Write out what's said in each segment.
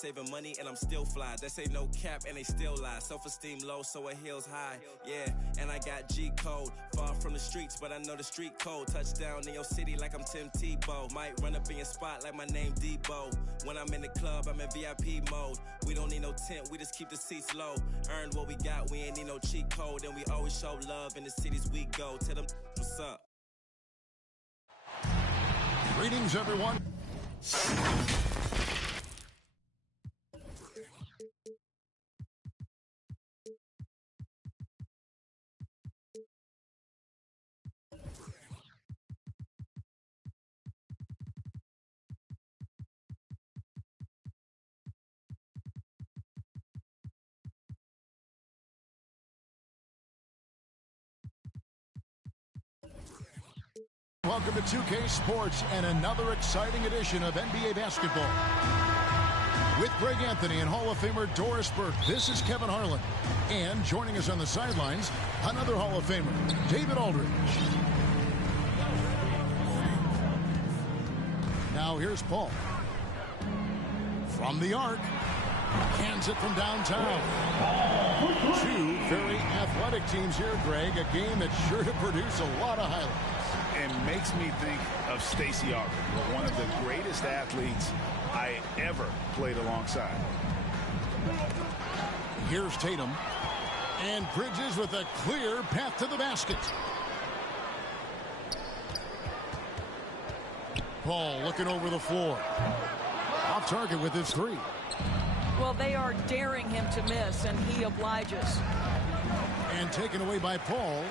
Saving money and I'm still fly. They say no cap and they still lie. Self-esteem low, so it heels high. Yeah, and I got G-code. Far from the streets, but I know the street code. Touchdown in your city like I'm Tim Tebow. Might run up in your spot like my name Debo. When I'm in the club, I'm in VIP mode. We don't need no tent, we just keep the seats low. Earn what we got, we ain't need no cheat code. And we always show love in the cities we go. Tell them what's up. Greetings, everyone. Welcome to 2K Sports and another exciting edition of NBA basketball. With Greg Anthony and Hall of Famer Doris Burke, this is Kevin Harlan. And joining us on the sidelines, another Hall of Famer, David Aldridge. Now here's Paul. From the arc, hands it from downtown. Two very athletic teams here, Greg. A game that's sure to produce a lot of highlights. And makes me think of Stacey Augmon, one of the greatest athletes I ever played alongside. Here's Tatum. And Bridges with a clear path to the basket. Paul looking over the floor. Off target with his three. Well, they are daring him to miss, and he obliges. And taken away by Paul.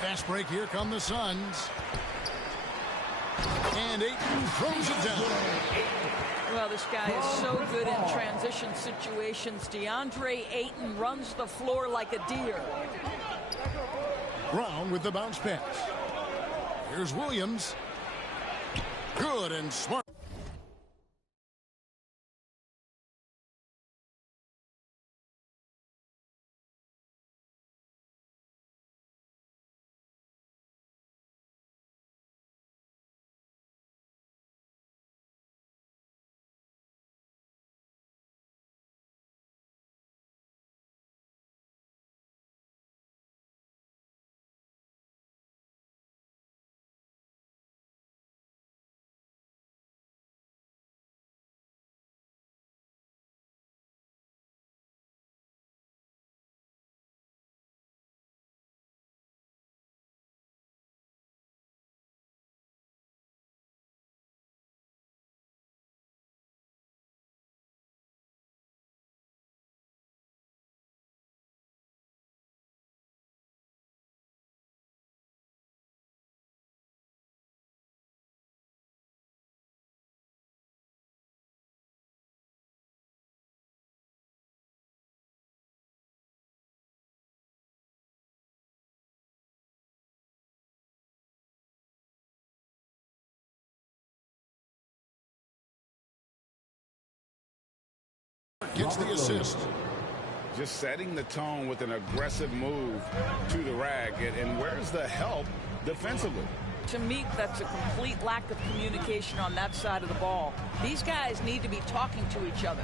Fast break, here come the Suns. And Ayton throws it down. Well, this guy is so good in transition situations. DeAndre Ayton runs the floor like a deer. Brown with the bounce pass. Here's Williams. Good and smart. Gets the assist. Just setting the tone with an aggressive move to the rag. And where's the help defensively? To me, that's a complete lack of communication on that side of the ball. These guys need to be talking to each other.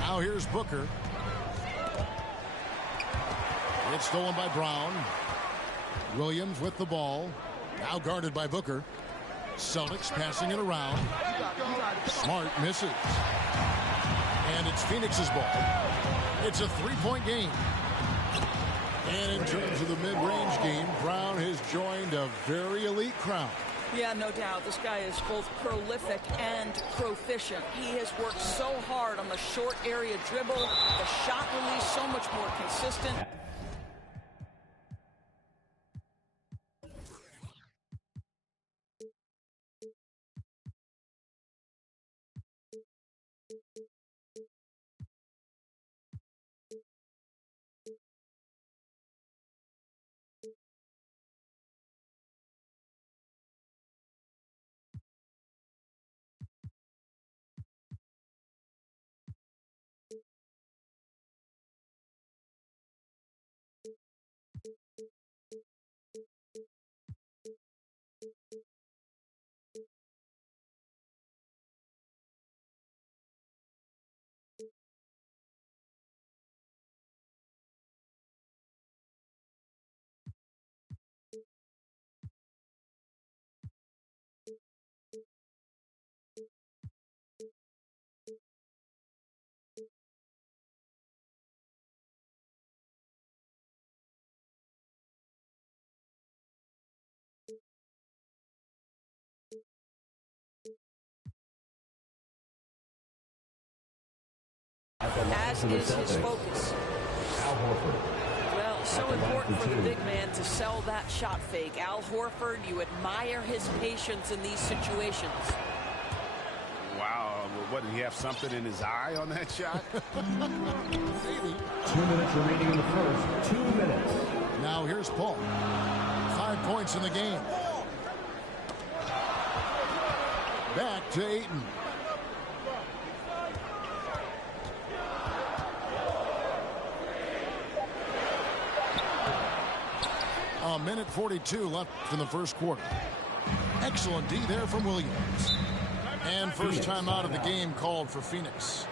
Now here's Booker. It's stolen by Brown. Williams with the ball. Now guarded by Booker. Celtics passing it around. Smart misses. And it's Phoenix's ball. It's a three-point game. And in terms of the mid-range game, Brown has joined a very elite crowd. Yeah, no doubt. This guy is both prolific and proficient. He has worked so hard on the short area dribble, the shot release so much more consistent. as is his focus. Al Horford. Well, so important for the big man to sell that shot fake. Al Horford, you admire his patience in these situations. Wow, what, did he have something in his eye on that shot? 2 minutes remaining in the first. 2 minutes. Now here's Paul. 5 points in the game. Back to Ayton. A minute 42 left in the first quarter. Excellent D there from Williams. And first time out of the game called for Phoenix.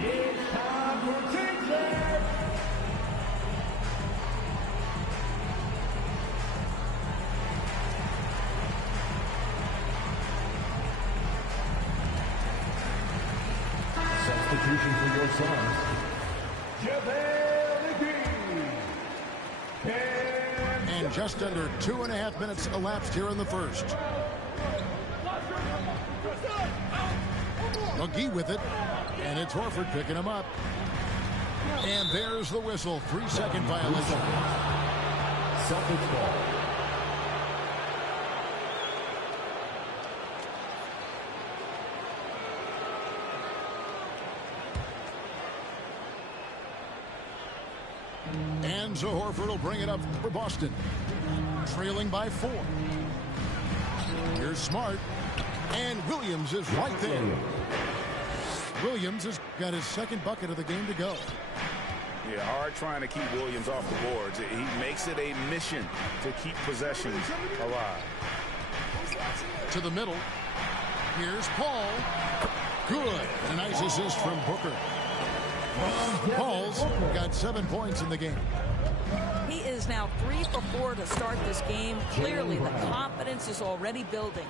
It's time for Texas. Substitution for your sons. JaVale McGee. And just under 2.5 minutes elapsed here in the first. McGee with it. And it's Horford picking him up. And there's the whistle. 3-second violation. Celtics ball. And so Horford will bring it up for Boston. Trailing by 4. Here's Smart. And Williams is right there. Williams has got his second bucket of the game to go. Yeah, hard trying to keep Williams off the boards. He makes it a mission to keep possessions alive. To the middle. Here's Paul. Good. A nice assist from Booker. Paul's got 7 points in the game. He is now 3 for 4 to start this game. Clearly, the confidence is already building.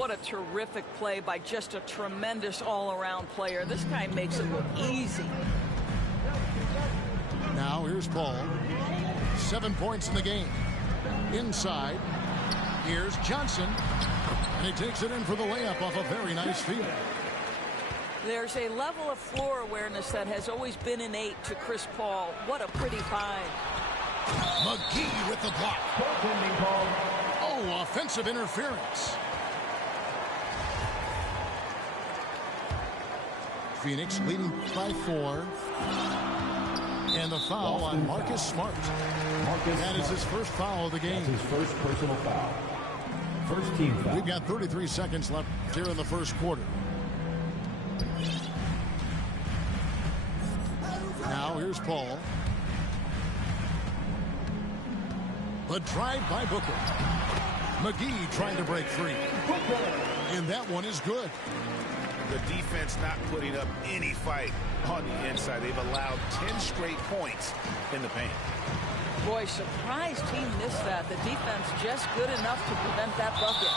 What a terrific play by just a tremendous all-around player. This guy makes it look easy. Now here's Paul. 7 points in the game. Inside. Here's Johnson. And he takes it in for the layup off a very nice field. There's a level of floor awareness that has always been innate to Chris Paul. What a pretty find. McGee with the block. Oh, offensive interference. Phoenix leading by 4. And the foul on Marcus Smart. That is his first foul of the game. That's his first personal foul. First team foul. We've got 33 seconds left here in the first quarter. Now here's Paul. The drive by Booker. McGee trying to break free. And that one is good. The defense not putting up any fight on the inside. They've allowed 10 straight points in the paint. Boy, surprised he missed that. The defense just good enough to prevent that bucket.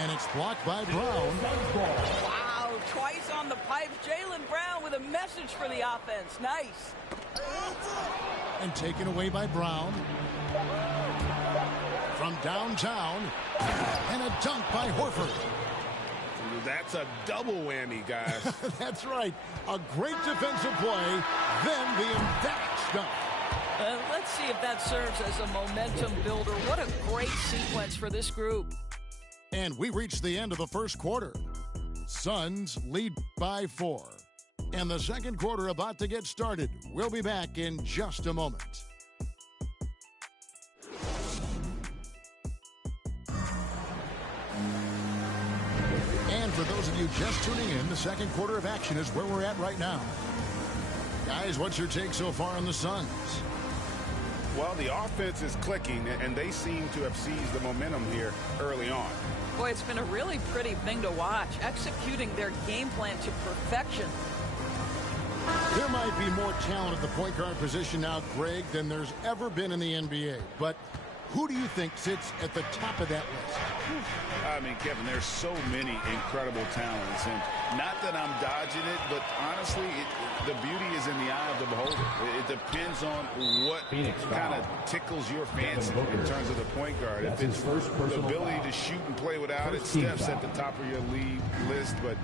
And it's blocked by Brown. Wow, twice on the pipe. Jaylen Brown with a message for the offense. Nice. And taken away by Brown. From downtown. And a dunk by Horford. That's a double whammy, guys. That's right. A great defensive play, then the emphatic dunk. Let's see if that serves as a momentum builder. What a great sequence for this group. And we reach the end of the first quarter. Suns lead by 4. And the second quarter about to get started. We'll be back in just a moment. And for those of you just tuning in, the second quarter of action is where we're at right now. Guys, what's your take so far on the Suns? Well, the offense is clicking, and they seem to have seized the momentum here early on. Boy, it's been a really pretty thing to watch, executing their game plan to perfection. There might be more talent at the point guard position now, Greg, than there's ever been in the NBA. But who do you think sits at the top of that list? I mean, Kevin, there's so many incredible talents. And not that I'm dodging it, but honestly, the beauty is in the eye of the beholder. It depends on what kind of tickles your fancy in terms of the point guard. If it's the ability to shoot and play without it, Steph's at the top of your league list. But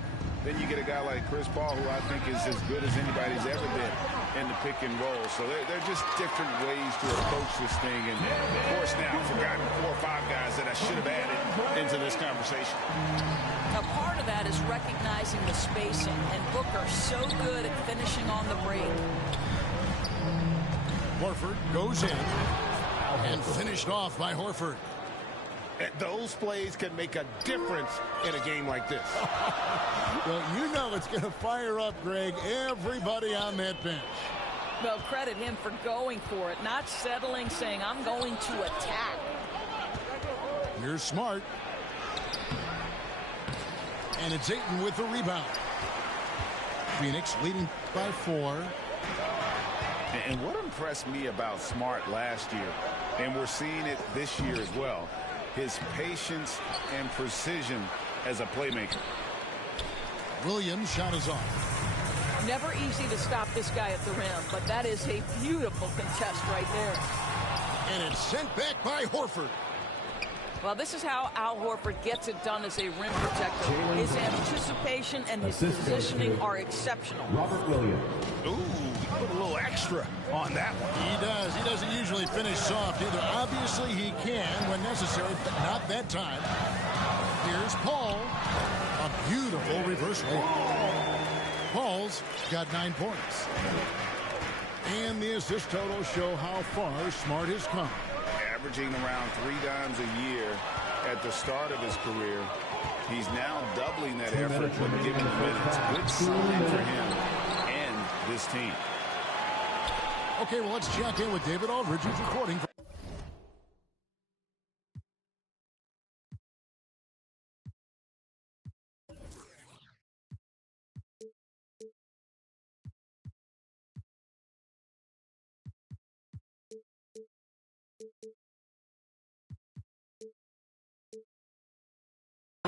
then you get a guy like Chris Paul, who I think is as good as anybody's ever been in the pick and roll. So they're just different ways to approach this thing. And, of course, now I've forgotten 4 or 5 guys that I should have added into this conversation. A part of that is recognizing the spacing, and Booker so good at finishing on the break. Horford goes in and finished off by Horford. Those plays can make a difference in a game like this. Well, you know it's going to fire up, Greg, everybody on that bench. Well, credit him for going for it, not settling, saying, I'm going to attack. Here's Smart. And it's Ayton with the rebound. Phoenix leading by 4. And what impressed me about Smart last year, and we're seeing it this year as well, his patience and precision as a playmaker. Williams' shot is off. Never easy to stop this guy at the rim, but that is a beautiful contest right there. And it's sent back by Horford. Well, this is how Al Horford gets it done as a rim protector. His anticipation and his positioning are exceptional. Robert Williams. Ooh, he put a little extra on that one. He does. He doesn't usually finish soft either. Obviously, he can when necessary, but not that time. Here's Paul. A beautiful reverse layup. Paul's got 9 points. And the assist totals show how far Smart has come. Averaging around 3 dimes a year at the start of his career. He's now doubling that effort when given minutes. Good sign for him and this team. Okay, well, let's check in with David Aldridge, who's reporting.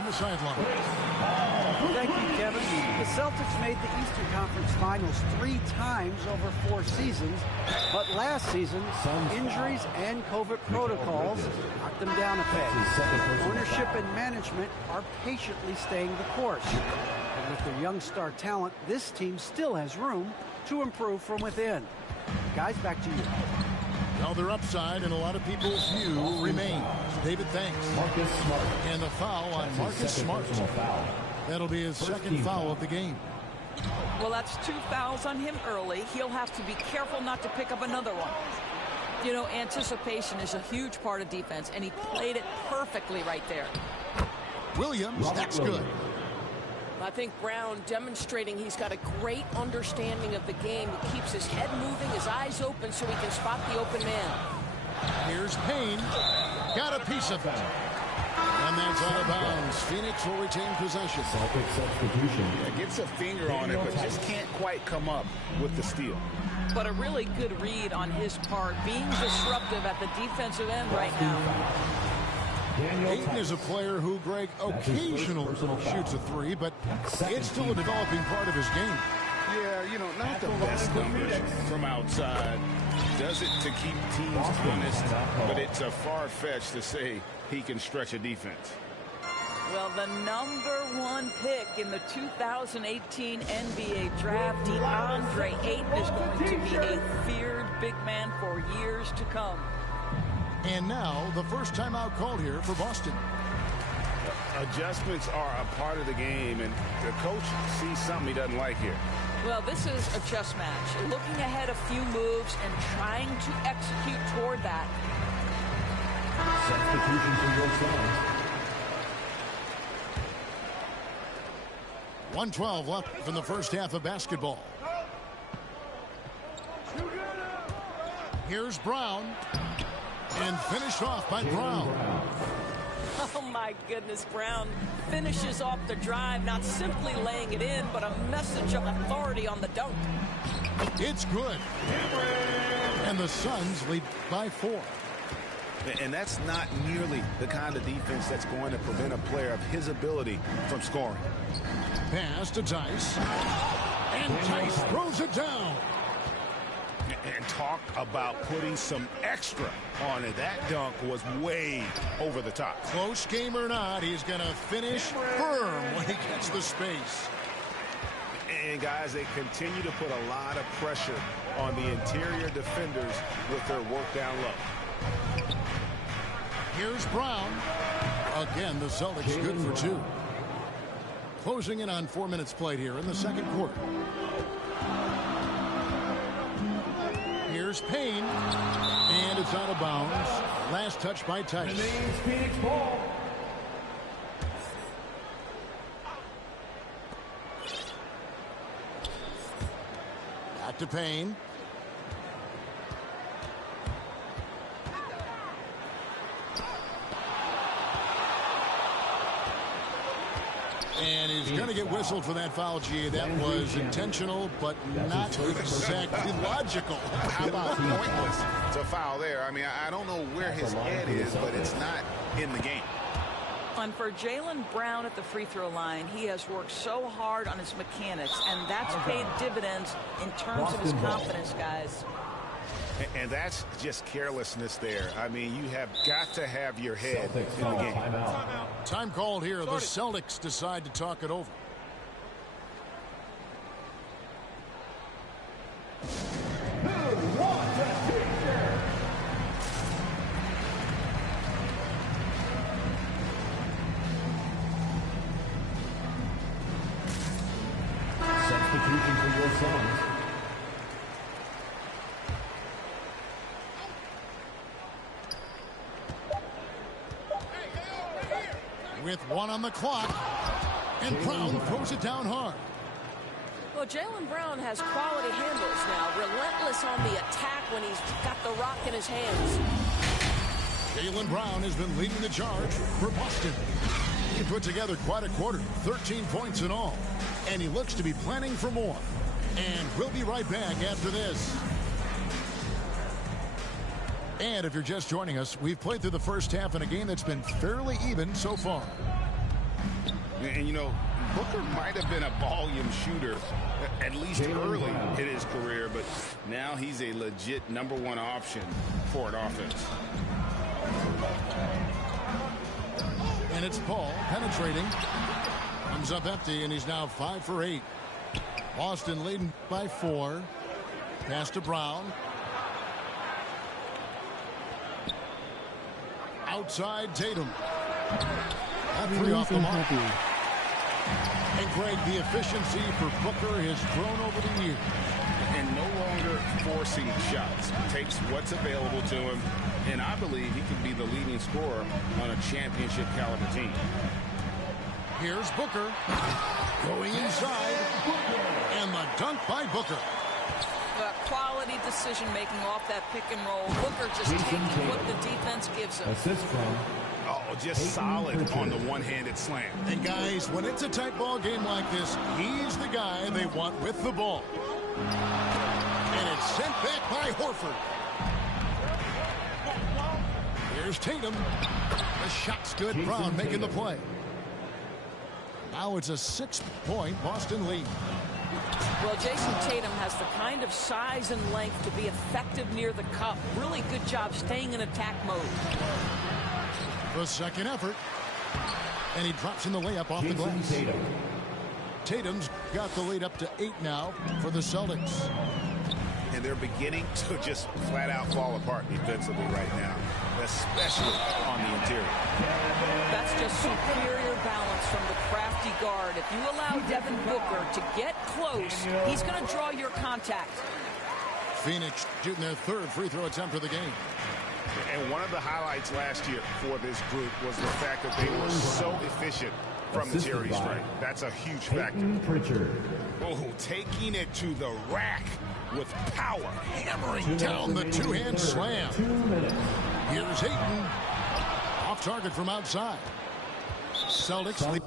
from the sideline. Thank you, Kevin. The Celtics made the Eastern Conference Finals 3 times over 4 seasons, but last season, injuries and COVID protocols knocked them down a peg. Ownership and management are patiently staying the course. And with their young star talent, this team still has room to improve from within. Guys, back to you. Now their upside in a lot of people's view remains. David, thanks. Marcus Smart. And the foul on Marcus Smart. That'll be his second foul of the game. Well, that's 2 fouls on him early. He'll have to be careful not to pick up another one. You know, anticipation is a huge part of defense, and he played it perfectly right there. Williams, that's good. I think Brown demonstrating he's got a great understanding of the game. He keeps his head moving, his eyes open so he can spot the open man. Here's Payne. Got a piece of it. And that's out of bounds. Phoenix will retain possession. Celtics substitution. Yeah, gets a finger on it, but just can't quite come up with the steal. But a really good read on his part, being disruptive at the defensive end right now. Ayton is a player who, Greg, occasionally shoots a 3, but it's still a developing part of his game. Yeah, you know, not the best numbers from outside. Does it to keep teams honest, but it's a far-fetched to say he can stretch a defense. Well, the #1 pick in the 2018 NBA draft, DeAndre Ayton, is going to be a feared big man for years to come. And now, the first timeout called here for Boston. Adjustments are a part of the game, and the coach sees something he doesn't like here. Well, this is a chess match. Looking ahead a few moves and trying to execute toward that. Substitution for your Suns. 1:12 left from the first half of basketball. Here's Brown. And finished off by Brown. Oh, my goodness. Brown finishes off the drive, not simply laying it in, but a message of authority on the dunk. It's good. And the Suns lead by 4. And that's not nearly the kind of defense that's going to prevent a player of his ability from scoring. Pass to Tice. And Tice throws it down. And talk about putting some extra on it. That dunk was way over the top. Close game or not, he's going to finish firm when he gets the space. And, guys, they continue to put a lot of pressure on the interior defenders with their work down low. Here's Brown. Again, the Celtics good for 2. Closing in on 4 minutes played here in the second quarter. Here's Payne, and it's out of bounds. Last touch by Tice. Phoenix ball. Back to Payne. And he's going to get whistled for that foul, G. That was intentional, but not exactly logical. How about pointless? It's a foul there. I mean, I don't know where his head is, but it's not in the game. And for Jaylen Brown at the free throw line, he has worked so hard on his mechanics, and that's paid dividends in terms of his confidence, guys. And that's just carelessness there. I mean, you have got to have your head in the game. Time called here. The Celtics decide to talk it over. Substitution for your Suns. With 1 on the clock, and Brown throws it down hard. Well, Jaylen Brown has quality handles now. Relentless on the attack when he's got the rock in his hands. Jaylen Brown has been leading the charge for Boston. He put together quite a quarter, 13 points in all. And he looks to be planning for more. And we'll be right back after this. And if you're just joining us, we've played through the first half in a game that's been fairly even so far. And, you know, Booker might have been a volume shooter, at least early in his career, but now he's a legit #1 option for an offense. And it's Paul penetrating. Comes up empty, and he's now 5 for 8. Boston leading by 4. Pass to Brown. Outside Tatum. That three off the mark. And Greg, the efficiency for Booker has grown over the years. And no longer forcing shots. Takes what's available to him. And I believe he can be the leading scorer on a championship caliber team. Here's Booker. Going inside. And the dunk by Booker. Quality decision-making off that pick and roll. Booker just taking what the defense gives him. Assist from Just solid on the one-handed slam. And guys, when it's a tight ball game like this, he's the guy they want with the ball. And it's sent back by Horford. Here's Tatum. The shot's good. Brown making the play. Now it's a 6-point Boston lead. Well, Jason Tatum has the kind of size and length to be effective near the cup. Really good job staying in attack mode. The second effort. And he drops in the layup off the glass. Tatum's got the lead up to 8 now for the Celtics. And they're beginning to just flat out fall apart defensively right now, especially on the interior. That's just superior balance from the crafty guard. If you allow Devin Booker to get close, he's going to draw your contact. Phoenix shooting their 3rd free throw attempt of the game. And one of the highlights last year for this group was the fact that they were so efficient from the Terry strike. That's a huge factor. Oh, taking it to the rack with power, hammering down the two-hand slam. Here's Ayton. Off target from outside. Celtics lead.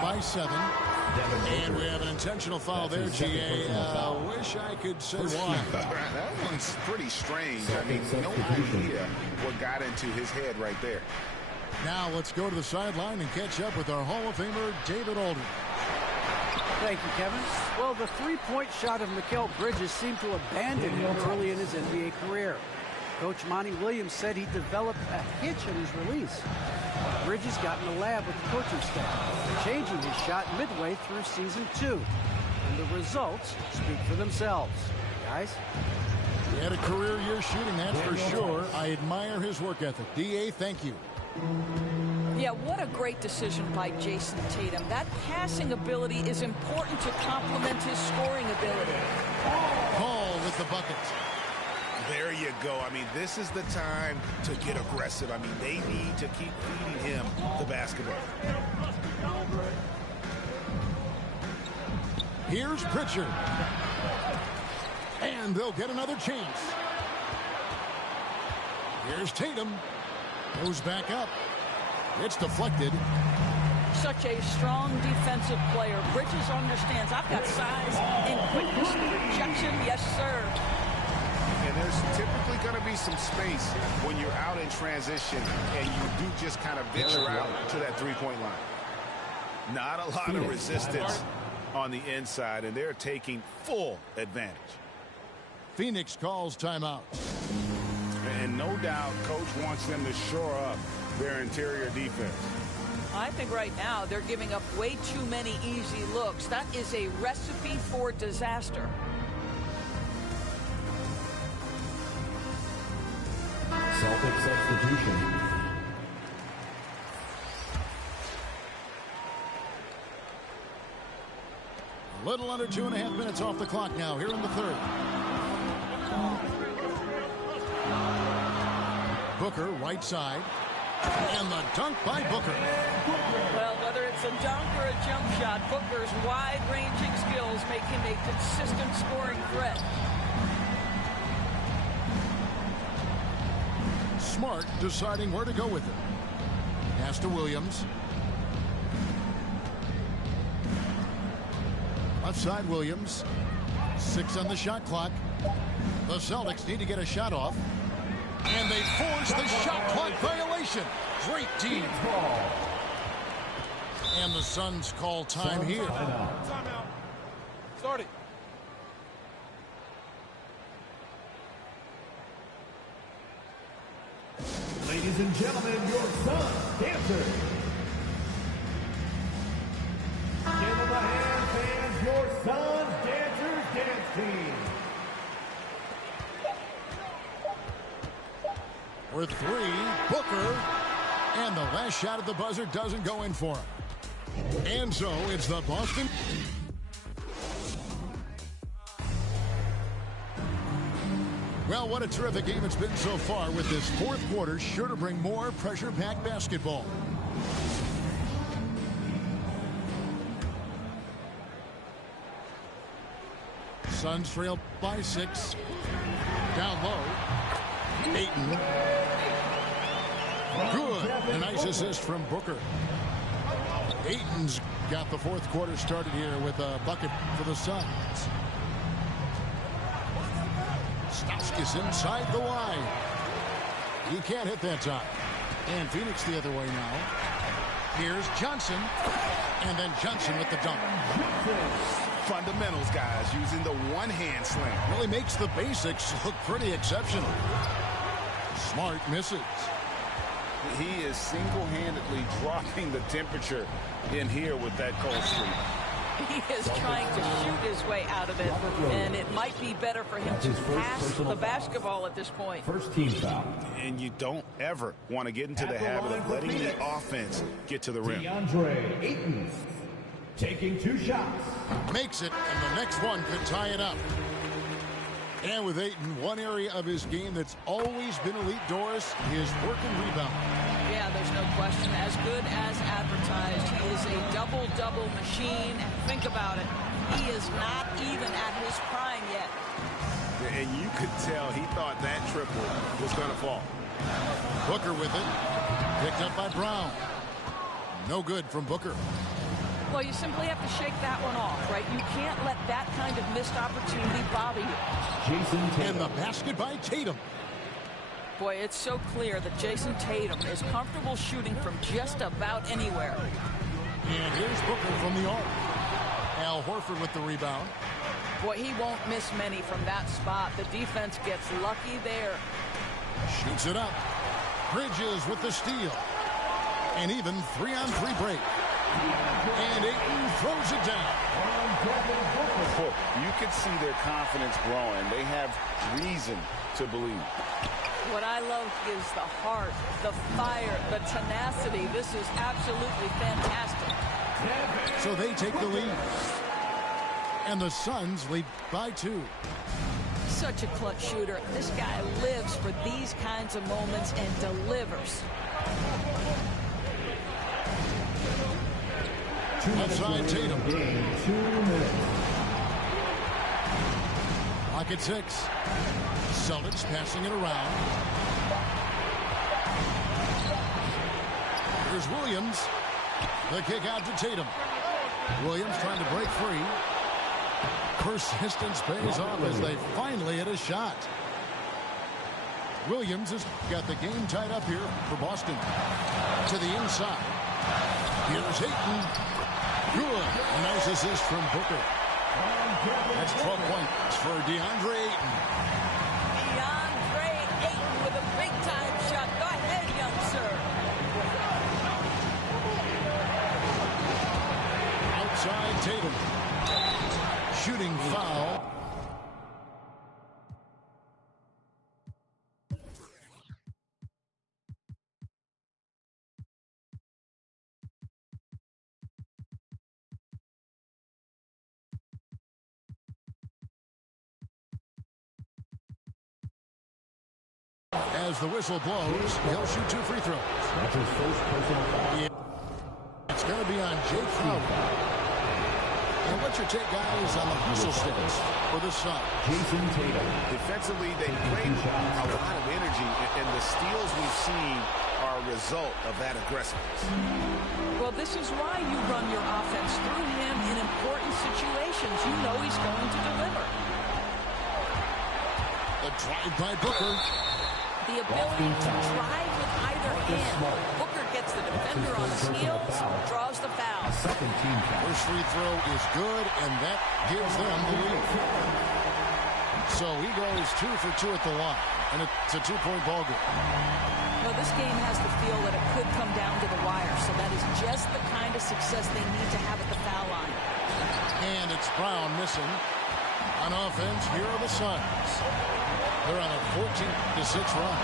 By 7. And we have an intentional foul there, GA. Wish I could say why. That one's pretty strange. I mean, no idea what got into his head right there. Now let's go to the sideline and catch up with our Hall of Famer, David Aldridge. Thank you, Kevin. Well, the three-point shot of Mikal Bridges seemed to abandon him early in his NBA career. Coach Monty Williams said he developed a hitch in his release. Bridges got in the lab with the coaching staff, changing his shot midway through season 2. And the results speak for themselves. Guys? He had a career year shooting, that's for sure. I admire his work ethic. D.A., thank you. Yeah, what a great decision by Jason Tatum. That passing ability is important to complement his scoring ability. Paul with the bucket. There you go. I mean, this is the time to get aggressive. I mean, they need to keep feeding him the basketball. Here's Pritchard. And they'll get another chance. Here's Tatum. Goes back up. It's deflected. Such a strong defensive player. Bridges understands I've got size and quickness. Rejection, yes, sir. And there's typically going to be some space when you're out in transition and you do just kind of venture out to that three-point line. Not a lot of resistance on the inside, and they're taking full advantage. Phoenix calls timeout. And no doubt, Coach wants them to shore up their interior defense. I think right now they're giving up way too many easy looks. That is a recipe for disaster. Celtic substitution. A little under 2.5 minutes off the clock now here in the third. Booker right side. And the dunk by Booker. Well, whether it's a dunk or a jump shot, Booker's wide-ranging skills make him a consistent scoring threat. Smart deciding where to go with it. Pass to Williams. Left side Williams. 6 on the shot clock. The Celtics need to get a shot off. And they force the shot clock violation. Great team. And the Suns call time here. Timeout. Start it. Ladies and gentlemen, your Suns dancers. Give them a hand, fans, your Suns dancers dance team. For 3, Booker. And the last shot at the buzzer doesn't go in for him. And so it's the Boston. Well, what a terrific game it's been so far, with this fourth quarter sure to bring more pressure-packed basketball. Suns trail by 6. Down low. Ayton. Good. A nice assist from Booker. Ayton's got the fourth quarter started here with a bucket for the Suns. Stauskas inside the line. He can't hit that time. And Phoenix the other way now. Here's Johnson. And then Johnson with the dunk. Fundamentals, guys, using the one-hand slam. Really makes the basics look pretty exceptional. Smart misses. He is single-handedly dropping the temperature in here with that cold streak. He is trying to shoot his way out of it, and it might be better for him to pass the basketball at this point. First team foul. And you don't ever want to get into the habit of letting the offense get to the rim. DeAndre Ayton taking 2 shots. Makes it, and the next one could tie it up. And with Ayton, one area of his game that's always been elite, Doris, his work and rebound. Yeah, there's no question. As good as advertised, he is a double-double machine. And think about it, he is not even at his prime yet. And you could tell he thought that triple was going to fall. Booker with it. Picked up by Brown. No good from Booker. Well, you simply have to shake that one off, right? You can't let that kind of missed opportunity bother you. Jason Tatum. And the basket by Tatum. Boy, it's so clear that Jason Tatum is comfortable shooting from just about anywhere. And here's Booker from the arc. Al Horford with the rebound. Boy, he won't miss many from that spot. The defense gets lucky there. Shoots it up. Bridges with the steal. And even 3-on-3 break. And Ayton throws it down. You can see their confidence growing. They have reason to believe. What I love is the heart, the fire, the tenacity. This is absolutely fantastic. So they take the lead. And the Suns lead by 2. Such a clutch shooter. This guy lives for these kinds of moments and delivers. Outside Tatum. Game 2 minutes. Pocket 6. Celtics passing it around. Here's Williams. The kick out to Tatum. Williams trying to break free. Persistence pays off as they finally hit a shot. Williams has got the game tied up here for Boston. To the inside. Here's Ayton. Good. A nice assist from Booker. That's 12 points for DeAndre Ayton. DeAndre Ayton with a big-time shot. Go ahead, young sir. Outside Tatum. Shooting foul. As As the whistle blows, he'll shoot 2 free throws. That's his first personal foul. Yeah. It's going to be on Jake Crowder. And what's your take, guys, on the hustle sticks for this side? Jason Tatum. Defensively, they played with a lot of energy, and the steals we've seen are a result of that aggressiveness. Well, this is why you run your offense through him in important situations. You know he's going to deliver. The drive by Booker. The ability to drive with either hand. Booker gets the defender on his heels, draws the foul. Second team foul. First free throw is good, and that gives them the lead. So he goes 2 for 2 at the line, and it's a 2-point ball game. Well, this game has the feel that it could come down to the wire, so that is just the kind of success they need to have at the foul line. And it's Brown missing. On offense, here are the Suns. They're on a 14-6 run.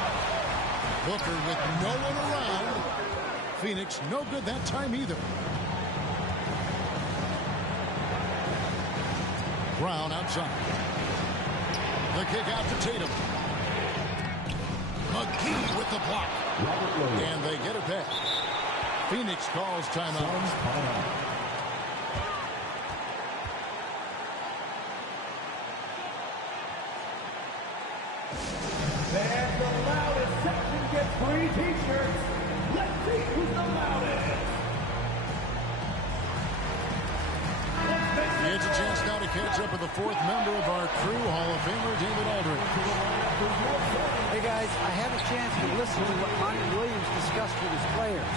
Booker with no one around. Phoenix no good that time either. Brown outside. The kick out to Tatum. McGee with the block. And they get it back. Phoenix calls timeout. And the loudest section gets free t-shirts. Let's see who's the loudest. It's a chance now to catch up with the 4th member of our crew, Hall of Famer David Aldridge. Hey guys, I had a chance to listen to what Monty Williams discussed with his players.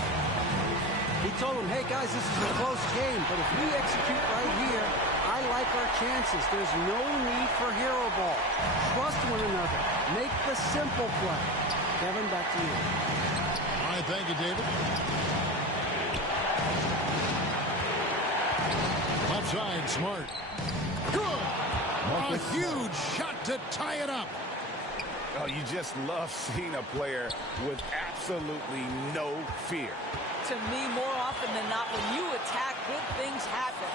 He told them, hey guys, this is a close game, but if we execute right here, I like our chances. There's no need for hero ball. Trust one another. Make the simple play. Kevin, back to you. All right, thank you, David. Left side, Smart. Good. A huge shot to tie it up. Oh, you just love seeing a player with absolutely no fear. To me, more often than not, when you attack, good things happen.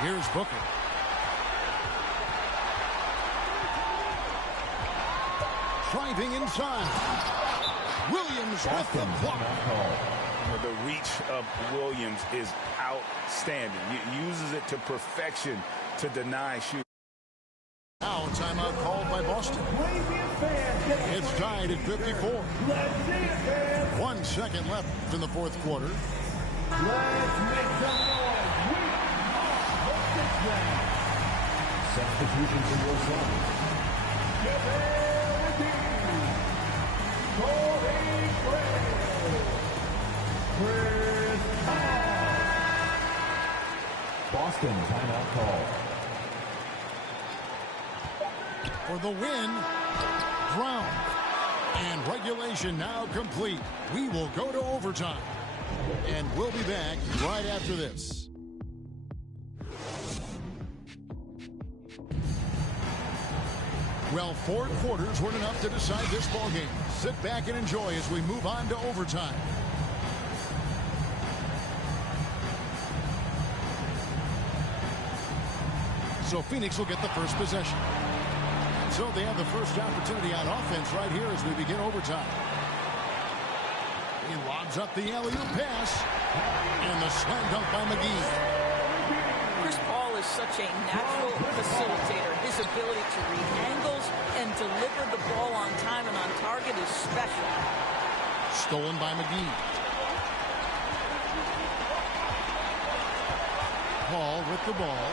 Here's Booker. Driving inside. Williams with the block. The reach of Williams is outstanding. He uses it to perfection to deny shooting. Now timeout called by Boston. It's tied at 54. 1 second left in the 4th quarter. Let's make some noise. Substitution for your son. Corey Chris Boston timeout call. For the win, Brown. And regulation now complete. We will go to overtime. And we'll be back right after this. Well, 4 quarters weren't enough to decide this ball game. Sit back and enjoy as we move on to overtime. So Phoenix will get the first possession. So they have the first opportunity on offense right here as we begin overtime. He lobs up the alley-oop pass. And the slam dunk by McGee. Chris Paul is such a natural facilitator. His ability to read angles and deliver the ball on time and on target is special. Stolen by McGee. Paul with the ball.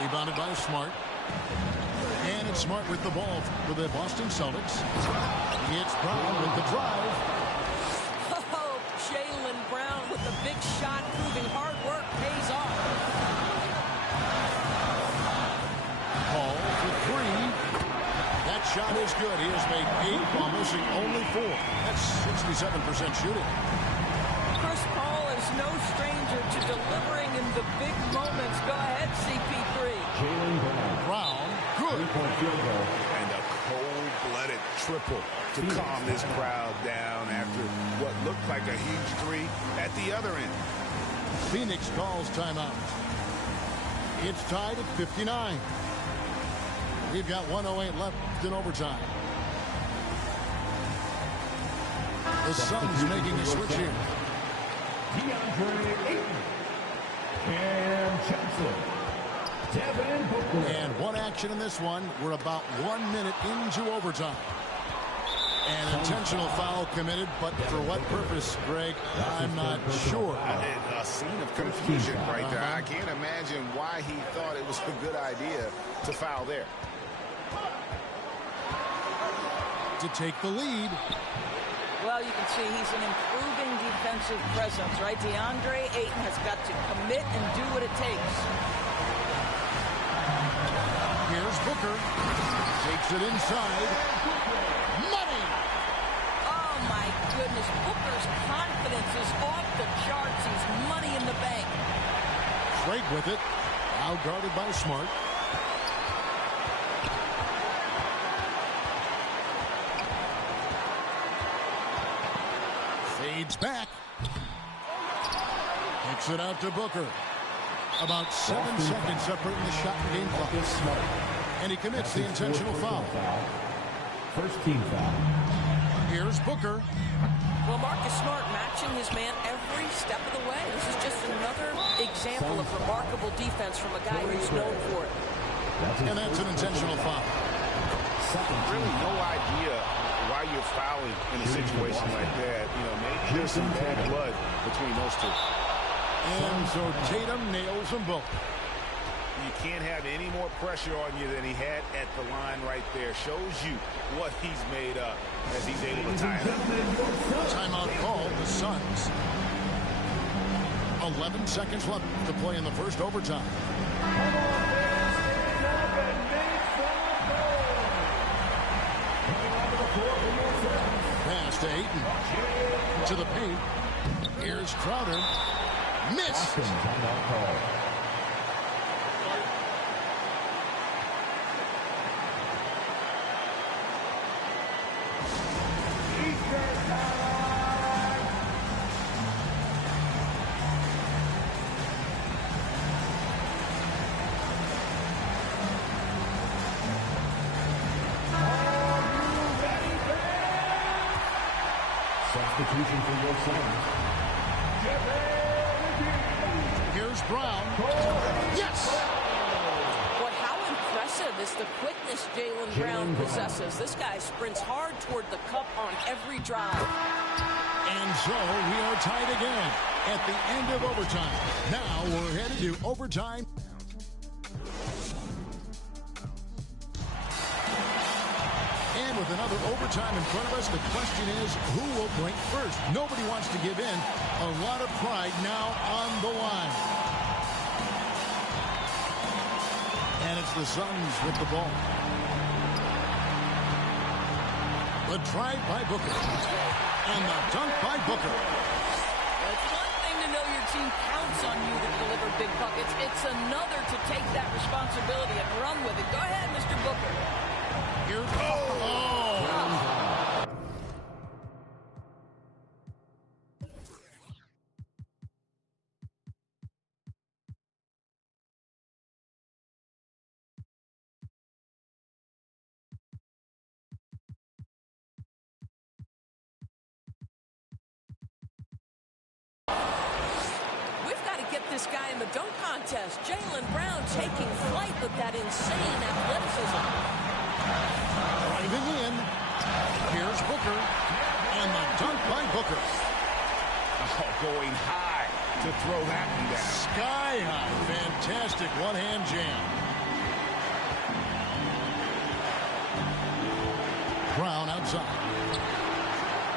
Rebounded by Smart. And it's Smart with the ball for the Boston Celtics. It's Brown with the drive. Oh, Jaylen Brown with the big shot, proving hard work pays off. Paul for 3. That shot is good. He has made 8 while missing only 4. That's 67% shooting. Chris Paul is no stranger to delivering in the big moments. Go ahead, CP3. Jaylen Brown, good. 3-point field goal. And a cold-blooded triple to calm this crowd down after what looked like a huge 3 at the other end. Phoenix calls timeout. It's tied at 59. We've got 1:08 left in overtime. The Suns making a switch here. DeAndre Ayton. Cam Johnson. Devin Booker. And one action in this one. We're about 1 minute into overtime. An intentional foul committed, but for what purpose, Greg, I'm not sure. A scene of confusion right there. I can't imagine why he thought it was a good idea to foul there. To take the lead. Well, you can see he's an improving defensive presence, right? DeAndre Ayton has got to commit and do what it takes. Here's Booker. Takes it inside. Money! Oh, my goodness. Booker's confidence is off the charts. He's money in the bank. Drake with it. Now guarded by Smart. Fades back. Kicks it out to Booker. About 7 seconds separating the shot and game clock. And he commits the intentional foul. First team foul. Here's Booker. Well, Marcus Smart matching his man every step of the way. This is just another example of remarkable defense from a guy who's known for it. And that's an intentional foul. Really no idea why you're fouling in a situation like that. You know, maybe there's some bad blood between those two. And so Tatum nails them both. You can't have any more pressure on you than he had at the line right there. Shows you what he's made up as he's able to tie it up. Timeout called the Suns. 11 seconds left to play in the first overtime. Pass to Ayton. To the paint. Here's Crowder. Missed. Substitution for your Suns. Here's Brown. Yes! Boy, how impressive is the quickness Jaylen Brown possesses. This guy sprints hard toward the cup on every drive. And so we are tied again at the end of overtime. Now we're headed to overtime. And with another overtime in front of us, the question is, who will blink first? Nobody wants to give in. A lot of pride now on the line. And it's the Suns with the ball. The drive by Booker. And the dunk by Booker. It's one thing to know your team counts on you to deliver big buckets. It's another to take that responsibility and run with it. Go ahead, Mr. Booker. Here, oh! We've got to get this guy in the dunk contest. Jaylen Brown taking flight with that insane athleticism. Driving in. Here's Booker. And the dunk by Booker. Oh, going high to throw that one down. Sky high. Fantastic one-hand jam. Brown outside.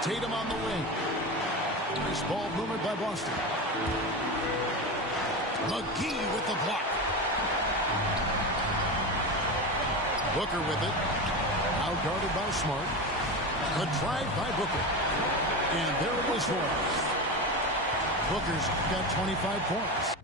Tatum on the wing. Nice ball movement by Boston. McGee with the block. Booker with it. Now guarded by Smart. The drive by Booker. And there it is for us. Booker's got 25 points.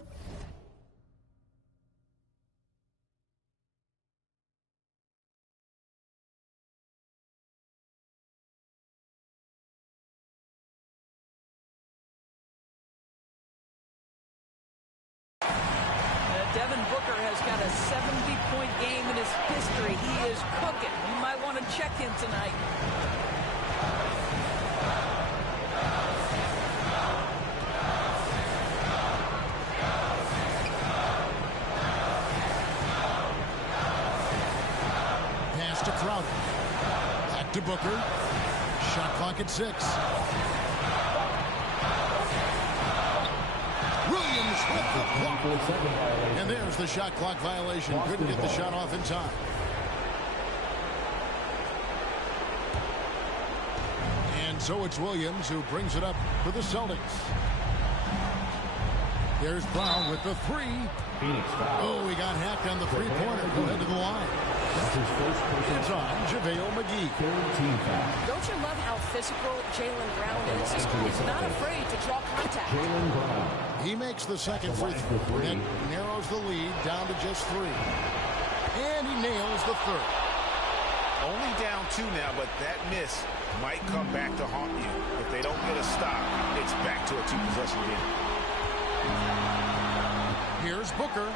He's got a 70-point game in his history. He is cooking. You might want to check him tonight. Pass to Crowder. Back to Booker. Shot clock at 6. Williams with the block. And there's the shot clock violation. Couldn't get the shot off in time. And so it's Williams who brings it up for the Celtics. There's Brown with the 3. Oh, he got hacked on the three-pointer. Go ahead to the line. It's on JaVale McGee. Don't you love how physical Jaylen Brown is? He's not afraid to draw contact. He makes the second free throw. That narrows the lead down to just 3. And he nails the third. Only down 2 now, but that miss might come back to haunt you. If they don't get a stop, it's back to a 2-possession game. Here's Booker.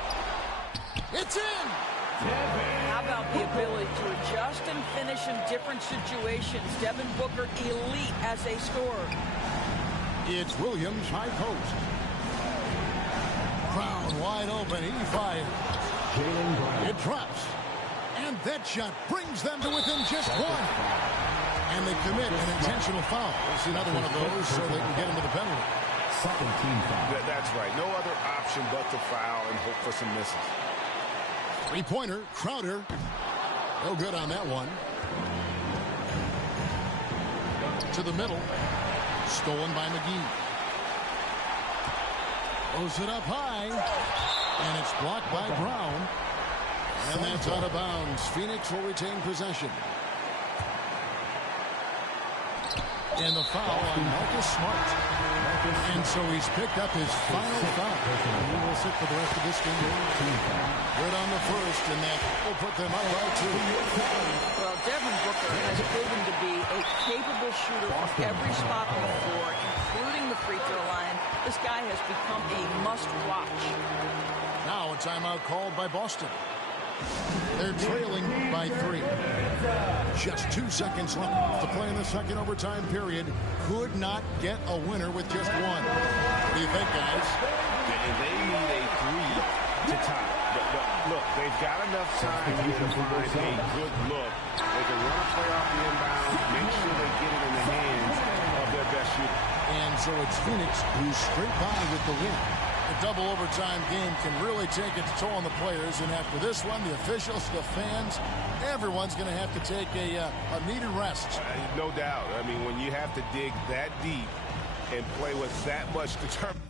It's in! How about the ability to adjust and finish in different situations? Devin Booker, elite as a scorer. It's Williams, high post. Brown wide open. He fires. It drops. And that shot brings them to within just 1. And they commit an intentional foul. We'll see another one of those so they can get into the penalty. Second team foul. That's right. No other option but to foul and hope for some misses. Three-pointer, Crowder. No good on that one. To the middle. Stolen by McGee. Throws it up high. And it's blocked by Brown. And that's out of bounds. Phoenix will retain possession. And the foul on Marcus Smart. And so he's picked up his final foul. He will sit for the rest of this game. Good on the first, and that will put them up by 2. Well, Devin Booker has proven to be a capable shooter from every spot on the floor, including the free throw line. This guy has become a must-watch. Now a timeout called by Boston. They're trailing by 3. Just 2 seconds left to play in the second overtime period. Could not get a winner with just 1. What do you think, guys? They need a 3 to tie. But look, they've got enough time here to find a good look. They can run a play off the inbound, make sure they get it in the hands of their best shooter. And so it's Phoenix who's straight by with the win. A double overtime game can really take its toll on the players, and after this one, the officials, the fans, everyone's going to have to take a needed rest. No doubt. I mean, when you have to dig that deep and play with that much determination.